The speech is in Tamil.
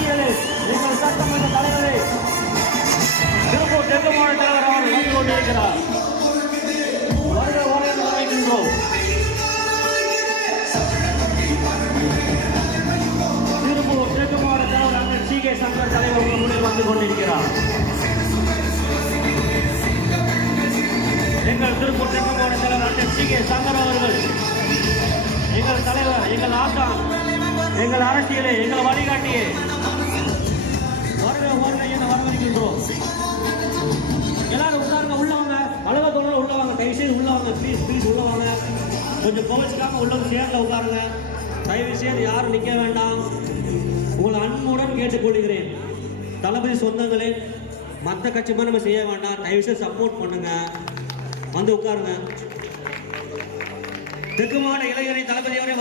அரசியலே எங்கள் சட்டமன்ற தலைவரே திருப்பூர் தெற்கு மாவட்ட தலைவர் அவர்கள் வந்து கொண்டிருக்கிறார். வருக வரவேற்று வரவேற்கின்றோம். திருப்பூர் தெற்கு மாவட்ட தலைவர் அண்ணன் சி கே சங்கர் தலைவர் முன்னில் வந்து கொண்டிருக்கிறார். எங்கள் திருப்பூர் தெற்கு மாவட்ட தலைவர் அண்ணன் சி கே சங்கர் அவர்கள் எங்கள் தலைவர், எங்கள் ஆசான், எங்கள் அரசியலே, எங்கள் வழிகாட்டியே வருக வருக என வரவேற்கின்றோம். எல்லாரும் உட்காருங்க, உள்ளவங்க அளவத்தோட உள்ளவாங்க, தயவு செய்து உள்ளவாங்க, ப்ளீஸ் ப்ளீஸ் உள்ளவாங்க. கொஞ்சம் கோவிச்சுக்காம உள்ளவங்க சேர்ந்து உட்காருங்க. தயவு செய்து யாரும் நிற்க வேண்டாம். உங்களை அன்புடன் கேட்டுக்கொள்கிறேன். தளபதி சொந்தங்களே, மற்ற கட்சி மாதிரி நம்ம செய்ய வேண்டாம். தயவு செய்து சப்போர்ட் பண்ணுங்க. வந்து உட்காருங்க. தெற்கு மாவட்ட இளைஞரை தளபதியோட